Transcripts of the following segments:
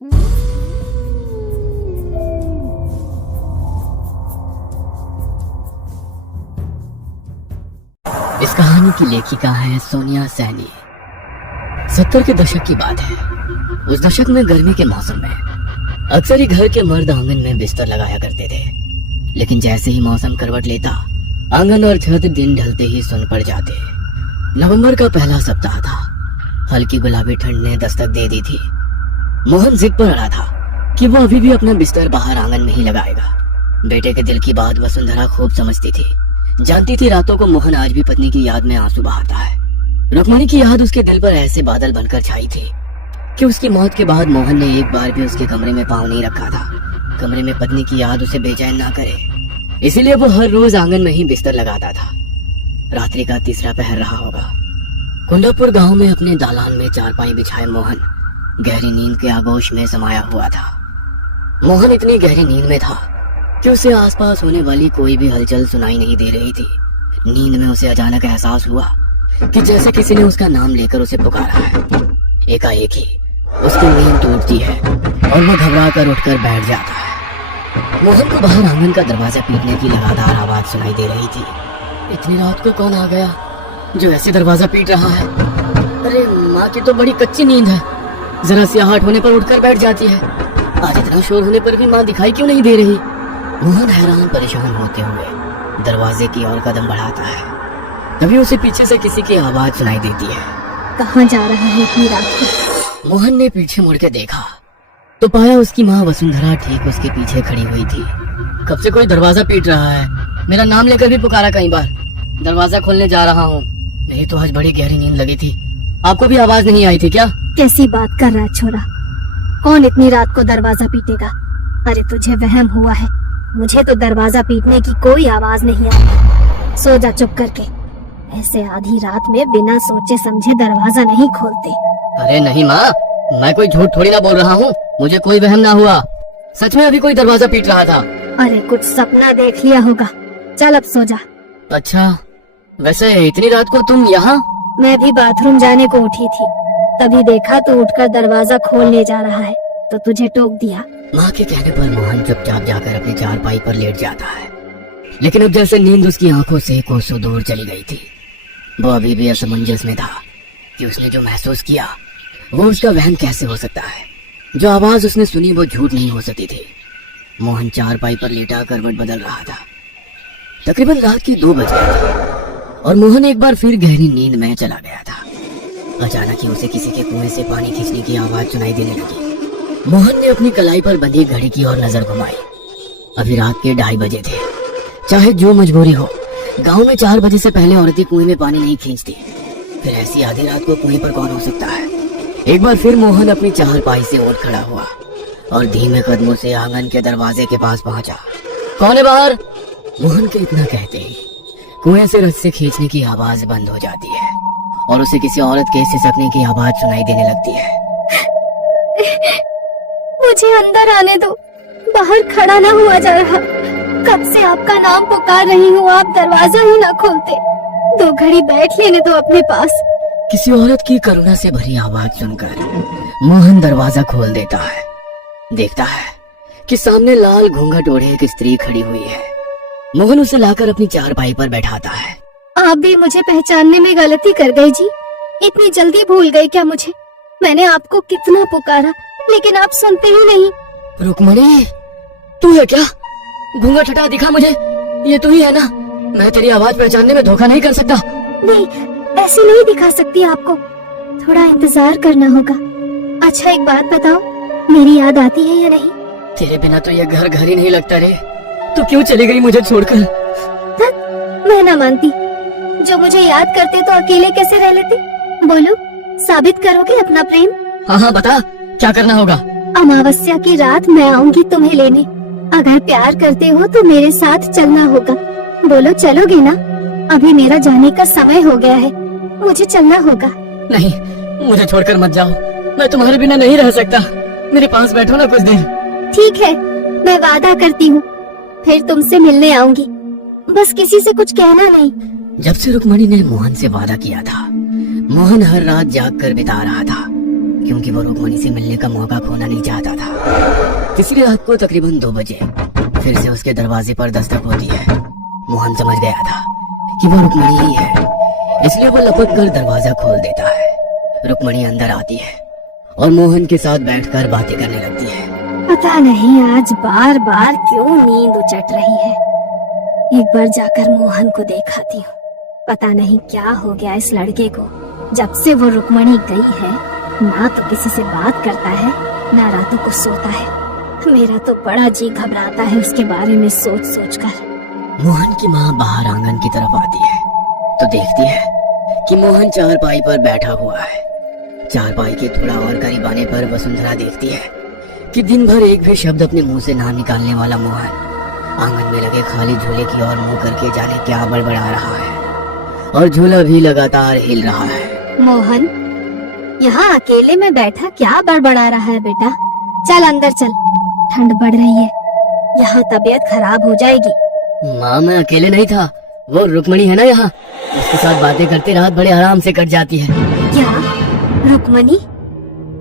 इस कहानी की लेखिका है सोनिया सैनी। 70 के दशक की बात है। उस दशक में गर्मी के मौसम में अक्सर ही घर के मर्द आंगन में बिस्तर लगाया करते थे, लेकिन जैसे ही मौसम करवट लेता, आंगन और छत दिन ढलते ही सुन पड़ जाते। नवंबर का पहला सप्ताह था। हल्की गुलाबी ठंड ने दस्तक दे दी थी। मोहन जिद पर अड़ा था कि वो अभी भी अपना बिस्तर बाहर आंगन में ही लगाएगा। बेटे के दिल की बात वसुंधरा खूब समझती थी। जानती थी रातों को मोहन आज भी पत्नी की याद में आंसू बहाता है। रुक्मणी की याद उसके दिल पर ऐसे बादल बनकर छाई थी कि उसकी मौत के बाद मोहन ने एक बार भी उसके कमरे में पांव नहीं रखा था। कमरे में पत्नी की याद उसे बेचैन ना करे, इसीलिए वो हर रोज आंगन में ही बिस्तर लगाता था। रात्रि का तीसरा पहर रहा होगा। कुंडापुर गांव में अपने दालान में चारपाई बिछाए मोहन गहरी नींद के आगोश में समाया हुआ था। मोहन इतनी गहरी नींद में था कि उसे आसपास होने वाली कोई भी हलचल सुनाई नहीं दे रही थी। नींद में उसे अचानक एहसास हुआ कि जैसे किसी ने उसका नाम लेकर उसे पुकारा है। एकाएक ही उसकी नींद टूटती है और वो घबरा कर उठकर बैठ जाता है। मोहन को बाहर आंगन का दरवाजा पीटने की लगातार आवाज सुनाई दे रही थी। इतनी रात को कौन आ गया जो ऐसे दरवाजा पीट रहा है? अरे माँ की तो बड़ी कच्ची नींद है, जरा सी आहट होने पर उठकर बैठ जाती है। आज इतना शोर होने पर भी माँ दिखाई क्यों नहीं दे रही? मोहन हैरान परेशान होते हुए दरवाजे की ओर कदम बढ़ाता है। तभी उसे पीछे से किसी की आवाज सुनाई देती है। कहाँ जा रहा है इतनी रात को? मोहन ने पीछे मुड़ के देखा तो पाया उसकी माँ वसुंधरा ठीक उसके पीछे खड़ी हुई थी। कब से कोई दरवाजा पीट रहा है? मेरा नाम लेकर भी पुकारा कई बार। दरवाजा खोलने जा रहा हूँ। मेरी तो आज बड़ी गहरी नींद लगी थी। आपको भी आवाज नहीं आई थी क्या? कैसी बात कर रहा है छोरा? कौन इतनी रात को दरवाजा पीटेगा? अरे तुझे वहम हुआ है। मुझे तो दरवाजा पीटने की कोई आवाज नहीं आई। सो जा चुप करके। ऐसे आधी रात में बिना सोचे समझे दरवाजा नहीं खोलते। अरे नहीं माँ, मैं कोई झूठ थोड़ी ना बोल रहा हूँ। मुझे कोई वहम ना हुआ। सच में अभी कोई दरवाजा पीट रहा था। अरे कुछ सपना देख लिया होगा। चल अब सो जा। अच्छा, वैसे इतनी रात को तुम यहाँ? मैं भी बाथरूम जाने को उठी थी, तभी देखा तो उठकर दरवाजा खोलने जा रहा है तो तुझे टोक दिया। माँ के कहने पर मोहन चुपचाप जाकर अपनी चारपाई पर लेट जाता है, लेकिन अब जैसे नींद उसकी आंखों से कोसों दूर चली गई थी। वो अभी भी असमंजस में था कि उसने जो महसूस किया वो उसका वहम कैसे हो सकता है। जो आवाज उसने सुनी वो झूठ नहीं हो सकती थी। मोहन चारपाई पर लेटा करवट बदल रहा था। तकरीबन रात की 2 बज गई थी और मोहन एक बार फिर गहरी नींद में चला गया था। अचानक ही उसे किसी के कुएं से पानी खींचने की आवाज सुनाई देने लगी। मोहन ने अपनी कलाई पर बंधी घड़ी की ओर नजर घुमाई। अभी रात के 2:30 बजे थे। चाहे जो मजबूरी हो, गांव में 4 बजे से पहले औरतें कुएं में पानी नहीं खींचती। फिर ऐसी आधी रात को कुएं पर कौन हो सकता है? एक बार फिर मोहन अपनी चारपाई से उठ खड़ा हुआ और धीमे कदमों से आंगन के दरवाजे के पास पहुंचा। कौन है बाहर? मोहन के इतना कहते ही कुएं से रस्से खींचने की आवाज बंद हो जाती है और उसे किसी औरत के सिसकने की आवाज सुनाई देने लगती है। मुझे अंदर आने दो, बाहर खड़ा ना हुआ जा रहा। कब से आपका नाम पुकार रही हूँ, आप दरवाजा ही ना खोलते। 2 घड़ी बैठ लेने दो अपने पास। किसी औरत की करुणा से भरी आवाज सुनकर मोहन दरवाजा खोल देता है। देखता है कि सामने लाल घूंघट ओढ़े एक स्त्री खड़ी हुई है। मोहन उसे लाकर अपनी चारपाई पर बैठाता है। आप भी मुझे पहचानने में गलती कर गई जी। इतनी जल्दी भूल गई क्या मुझे? मैंने आपको कितना पुकारा लेकिन आप सुनते ही नहीं। रुक्मणी, तू है क्या? घूंघट हटा दिखा मुझे। ये तू ही है ना? मैं तेरी आवाज पहचानने में धोखा नहीं कर सकता। नहीं, ऐसे नहीं दिखा सकती आपको। थोड़ा इंतजार करना होगा। अच्छा एक बात बताओ, मेरी याद आती है या नहीं? तेरे बिना तो ये घर घर ही नहीं लगता रे। तू क्यों चली गई मुझे छोड़कर? मैं ना मानती। जो मुझे याद करते तो अकेले कैसे रह लेते? बोलो, साबित करोगे अपना प्रेम? हाँ बता, क्या करना होगा? अमावस्या की रात मैं आऊंगी तुम्हें लेने। अगर प्यार करते हो तो मेरे साथ चलना होगा। बोलो चलोगे ना? अभी मेरा जाने का समय हो गया है, मुझे चलना होगा। नहीं, मुझे छोड़कर मत जाओ। मैं तुम्हारे बिना नहीं रह सकता। मेरे पास बैठो ना कुछ देर। ठीक है, मैं वादा करती हूँ, फिर तुमसे मिलने आऊंगी। बस किसी से कुछ कहना नहीं। जब से रुक्मणी ने मोहन से वादा किया था, मोहन हर रात जाग कर बिता रहा था, क्योंकि वो रुक्मणी से मिलने का मौका खोना नहीं चाहता था। तीसरी रात को तकरीबन 2 बजे फिर से उसके दरवाजे पर दस्तक होती है। मोहन समझ गया था कि वो रुक्मणी ही है, इसलिए वो लपक कर दरवाजा खोल देता है। रुक्मणी अंदर आती है और मोहन के साथ बैठकर बातें करने लगती है। पता नहीं आज बार बार क्यों नींद उचट रही है। एक बार जाकर मोहन को देखाती हूँ। पता नहीं क्या हो गया इस लड़के को। जब से वो रुक्मणी गई है, ना तो किसी से बात करता है, ना रातों को सोता है। मेरा तो बड़ा जी घबराता है उसके बारे में सोच सोच कर। मोहन की माँ बाहर आंगन की तरफ आती है तो देखती है कि मोहन चारपाई पर बैठा हुआ है। चारपाई के थोड़ा और करीब आने पर वसुंधरा देखती है कि दिन भर एक भी शब्द अपने मुंह से ना निकालने वाला मोहन आंगन में लगे खाली झूले की ओर मुंह करके जाने क्या बड़बड़ा रहा है, और झूला भी लगातार हिल रहा है। मोहन, यहाँ अकेले में बैठा क्या बड़बड़ा रहा है बेटा? चल अंदर चल, ठंड बढ़ रही है, यहाँ तबीयत खराब हो जाएगी। माँ, मैं अकेले नहीं था, वो रुक्मणी है ना यहाँ, उसके साथ बातें करते रात बड़े आराम से कट जाती है। क्या? रुक्मणी?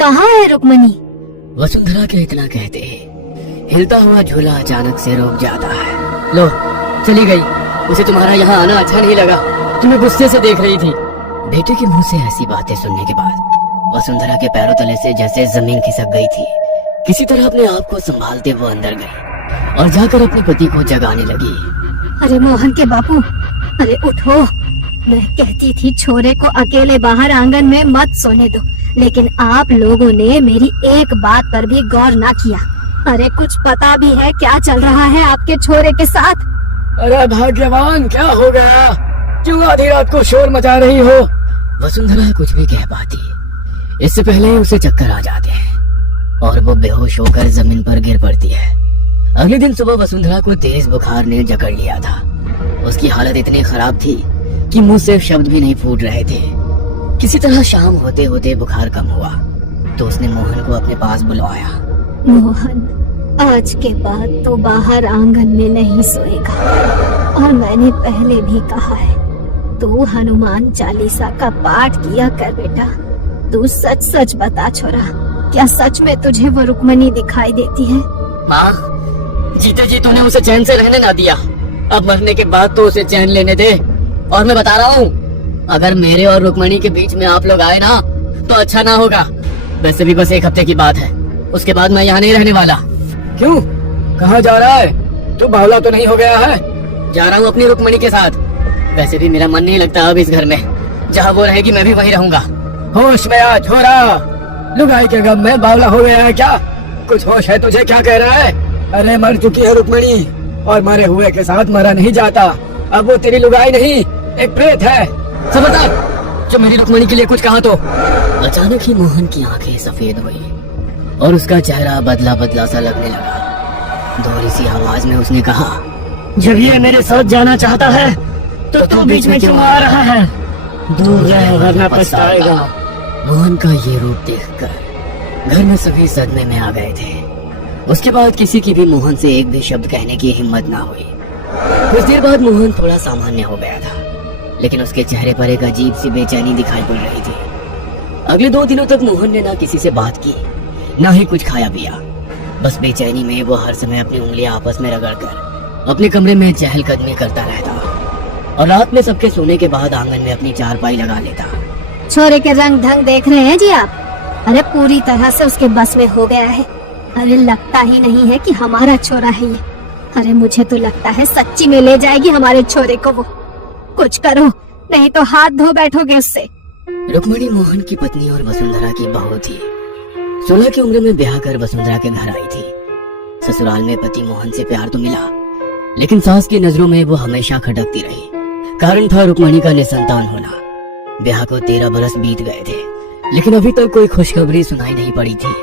कहाँ है रुक्मणी? वसुंधरा के इतना कहते ही हिलता हुआ झूला अचानक से रुक जाता है। लो, चली गई। उसे तुम्हारा यहाँ आना अच्छा नहीं लगा, तुम्हें गुस्से से देख रही थी। बेटे के मुंह से ऐसी बातें सुनने के बाद वसुंधरा के पैरों तले से जैसे जमीन खिसक गई थी। किसी तरह अपने आप को संभालते वो अंदर गई और जाकर अपने पति को जगाने लगी। अरे मोहन के बापू, अरे उठो। मैं कहती थी छोरे को अकेले बाहर आंगन में मत सोने दो, लेकिन आप लोगों ने मेरी एक बात पर भी गौर ना किया। अरे कुछ पता भी है क्या चल रहा है आपके छोरे के साथ? अरे भाग्यवान, क्या हो गया? क्यों आधी रात को शोर मचा रही हो? वसुंधरा कुछ भी कह पाती, इससे पहले उसे चक्कर आ जाते हैं और वो बेहोश होकर जमीन पर गिर पड़ती है। अगले दिन सुबह वसुंधरा को तेज बुखार ने जकड़ लिया था। उसकी हालत इतनी खराब थी कि मुंह से शब्द भी नहीं फूट रहे थे। किसी तरह शाम होते होते बुखार कम हुआ तो उसने मोहन को अपने पास बुलवाया। मोहन, आज के बाद तो बाहर आंगन में नहीं सोएगा, और मैंने पहले भी कहा है, तू हनुमान चालीसा का पाठ किया कर बेटा। तू सच सच बता छोरा, क्या सच में तुझे वो रुक्मणी दिखाई देती है? माँ, जीते जी तूने उसे चैन से रहने ना दिया, अब मरने के बाद तो उसे चैन लेने दे। और मैं बता रहा हूँ, अगर मेरे और रुक्मणी के बीच में आप लोग आए ना तो अच्छा ना होगा। वैसे भी बस 1 हफ्ते की बात है, उसके बाद मैं यहाँ नहीं रहने वाला। क्यों? कहाँ जा रहा है? तू बावला तो नहीं हो गया है? जा रहा हूँ अपनी रुक्मणी के साथ। वैसे भी मेरा मन नहीं लगता अब इस घर में, जहाँ वो रहेगी मैं भी वहीं रहूंगा। होश में आ छोरा, लुगाई के गम में बावला हो गया है क्या? कुछ होश है तुझे? क्या कह रहा है? अरे मर चुकी है रुक्मणी, और मरे हुए के साथ मरा नहीं जाता। अब वो तेरी लुगाई नहीं, एक प्रेत है। समझदार, जो मेरी रुक्मणी के लिए कुछ कहा तो। अचानक ही मोहन की आंखें सफेद हुई और उसका चेहरा बदला बदला सा लगने लगा। दोहरी सी आवाज में उसने कहा, जब ये मेरे साथ जाना चाहता है तो तू बीच में क्यों आ रहा है? दूर रह वरना पछताएगा। मोहन का ये रूप देखकर घर में सभी सदमे में आ गए थे। उसके बाद किसी की भी मोहन से एक भी शब्द कहने की हिम्मत ना हुई। कुछ देर बाद मोहन थोड़ा सामान्य हो गया था, लेकिन उसके चेहरे पर एक अजीब सी बेचैनी दिखाई पड़ रही थी। अगले 2 दिनों तक मोहन ने ना किसी से बात की, ना ही कुछ खाया पिया। बस बेचैनी में वो हर समय अपनी उंगलियां आपस में रगड़कर अपने कमरे में चहलकदमी करता रहता और रात में सबके सोने के बाद आंगन में अपनी चारपाई लगा लेता। छोरे के रंग ढंग देख रहे हैं जी आप? अरे पूरी तरह से उसके बस में हो गया है। अरे लगता ही नहीं है कि हमारा छोरा है ये। अरे मुझे तो लगता है सच्ची में ले जाएगी हमारे छोरे को वो। कुछ करो, नहीं तो हाथ धो बैठोगे उससे। रुक्मणी मोहन की पत्नी और वसुंधरा की बहू थी। 16 की उम्र में ब्याह कर वसुंधरा के घर आई थी। ससुराल में पति मोहन से प्यार तो मिला, लेकिन सास की नजरों में वो हमेशा खटकती रही। कारण था रुक्मणी का निसंतान होना। ब्याह को 13 बरस बीत गए थे, लेकिन अभी तक कोई खुशखबरी सुनाई नहीं पड़ी थी,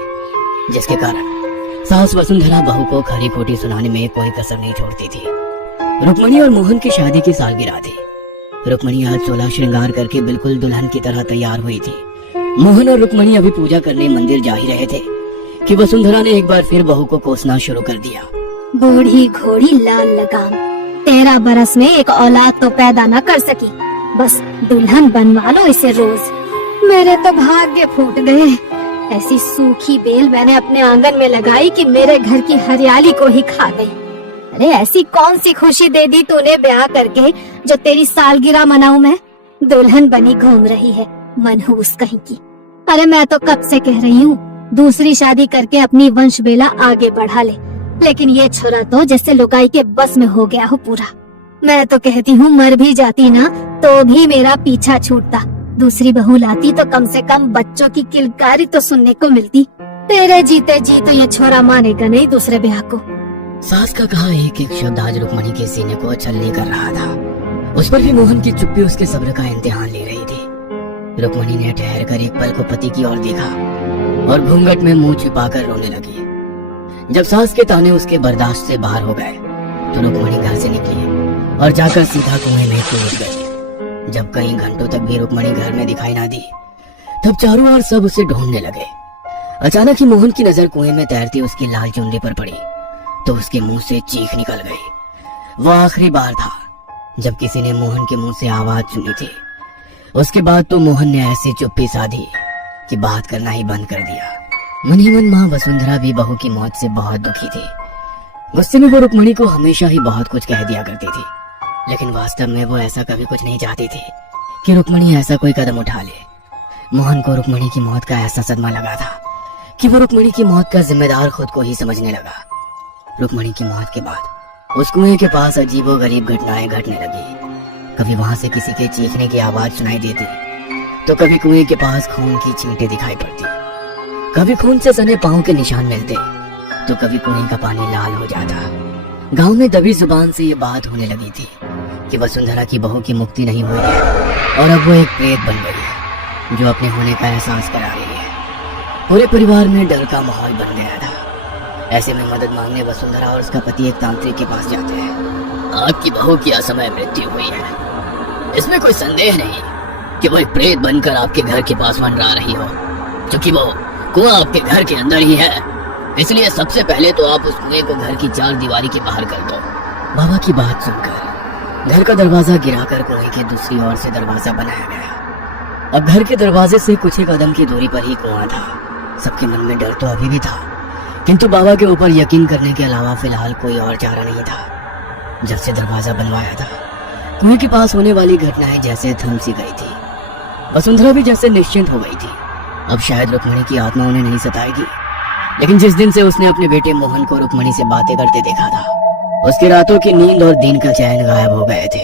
जिसके कारण सास वसुंधरा बहू को खरी खोटी सुनाने में कोई कसर नहीं छोड़ती थी। रुक्मणी और मोहन की शादी की सालगिरह थी। रुक्मणी आज 16 श्रृंगार करके बिल्कुल दुल्हन की तरह तैयार हुई थी। मोहन और रुक्मणी अभी पूजा करने मंदिर जा ही रहे थे कि वसुंधरा ने एक बार फिर बहू को कोसना शुरू कर दिया। बूढ़ी घोड़ी लाल लगाम, 13 बरस में एक औलाद तो पैदा न कर सकी, बस दुल्हन बनवा लो इसे रोज। मेरे तो भाग्य फूट गए। ऐसी सूखी बेल मैंने अपने आंगन में लगाई कि मेरे घर की हरियाली को ही खा गई। अरे ऐसी कौन सी खुशी दे दी तूने ब्याह करके जो तेरी सालगिरह मनाऊं मैं? दुल्हन बनी घूम रही है मनहूस कहीं की। अरे मैं तो कब से कह रही हूँ दूसरी शादी करके अपनी वंश बेला आगे बढ़ा ले, लेकिन ये छोरा तो जैसे लुगाई के बस में हो गया हो पूरा। मैं तो कहती हूँ मर भी जाती ना तो भी मेरा पीछा छूटता। दूसरी बहू लाती तो कम से कम बच्चों की किलकारी तो सुनने को मिलती। तेरे जीते जी तो ये छोरा मानेगा नहीं दूसरे ब्याह को। सास का कहा एक एक शब्द आज रुक्मणी के सीने को छलनी कर रहा था। उस पर भी मोहन की चुप्पी उसके सब्र का इम्तिहान ले रही थी। रुक्मणी ने ठहर कर एक पल को पति की ओर देखा और घूंघट में मुंह छिपाकर रोने लगी। जब सास के ताने उसके बर्दाश्त से बाहर हो गए तो रुक्मणी घर से निकली और जाकर सीधा कुएं में कूद गई। जब कई घंटों तक भी रुक्मणी घर में दिखाई ना दी तब चारों ओर सब उसे ढूंढने लगे। अचानक ही मोहन की नजर कुएं में तैरती उसकी लाल चुनरी पर पड़ी तो उसके मुंह से चीख निकल गई। वह आखिरी बार था जब किसी ने मोहन के मुंह से आवाज सुनी थी। उसके बाद तो मोहन ने ऐसी चुप्पी साधी कि बात करना ही बंद कर दिया। मन ही मन माँ वसुंधरा भी बहू की मौत से बहुत दुखी थी। गुस्से में वो रुक्मणी को हमेशा ही बहुत कुछ कह दिया करती थी, लेकिन वास्तव में वो ऐसा कभी कुछ नहीं चाहती थी कि रुक्मणी ऐसा कोई कदम उठा ले। मोहन को रुक्मणी की मौत का ऐसा सदमा लगा था कि वो रुक्मणी की मौत का जिम्मेदार खुद को ही समझने लगा। रुक्मणी की मौत के बाद उस कुएं के पास अजीबोगरीब घटनाएं घटने लगी। कभी वहां से किसी के चीखने की आवाज सुनाई देती तो कभी कुएं के पास खून की छींटें दिखाई पड़ती। कभी खून से सने पांव के निशान मिलते तो कभी कुएं का पानी लाल हो जाता। गांव में दबी जुबान से ये बात होने लगी थी कि वसुंधरा की बहू की मुक्ति नहीं हुई है और अब वो एक प्रेत बन गई है जो अपने होने का एहसास करा रही है। पूरे परिवार में डर का माहौल बन गया था। ऐसे में मदद मांगने वसुंधरा और उसका पति एक तांत्रिक के पास जाते हैं। आपकी बहू की असमय मृत्यु हुई है, इसमें कोई संदेह नहीं कि वो एक प्रेत बनकर आपके घर के पास मंडरा रही हो। क्योंकि वो कुआं आपके घर के अंदर ही है, इसलिए सबसे पहले तो आप उस कुएं को घर की चार दीवारी के बाहर कर दो। बाबा की बात सुनकर घर का दरवाजा गिराकर कुएं के दूसरी ओर से दरवाजा बनाया गया। अब घर के दरवाजे से कुछ ही कदम की दूरी पर ही कुआं था। सबके मन में डर तो अभी भी था, किंतु बाबा के ऊपर यकीन करने के अलावा फिलहाल कोई और चारा नहीं था। जब से दरवाजा बनवाया था कुएं के पास होने वाली घटनाएं जैसे थम सी गई थी। वसुंधरा भी जैसे निश्चिंत हो गई थी। अब शायद रुक्मणी की आत्मा उन्हें नहीं सताएगी, लेकिन जिस दिन से उसने अपने बेटे मोहन को रुक्मणी से बातें करते देखा था उसकी रातों की नींद और दिन का चैन गायब हो गए थे।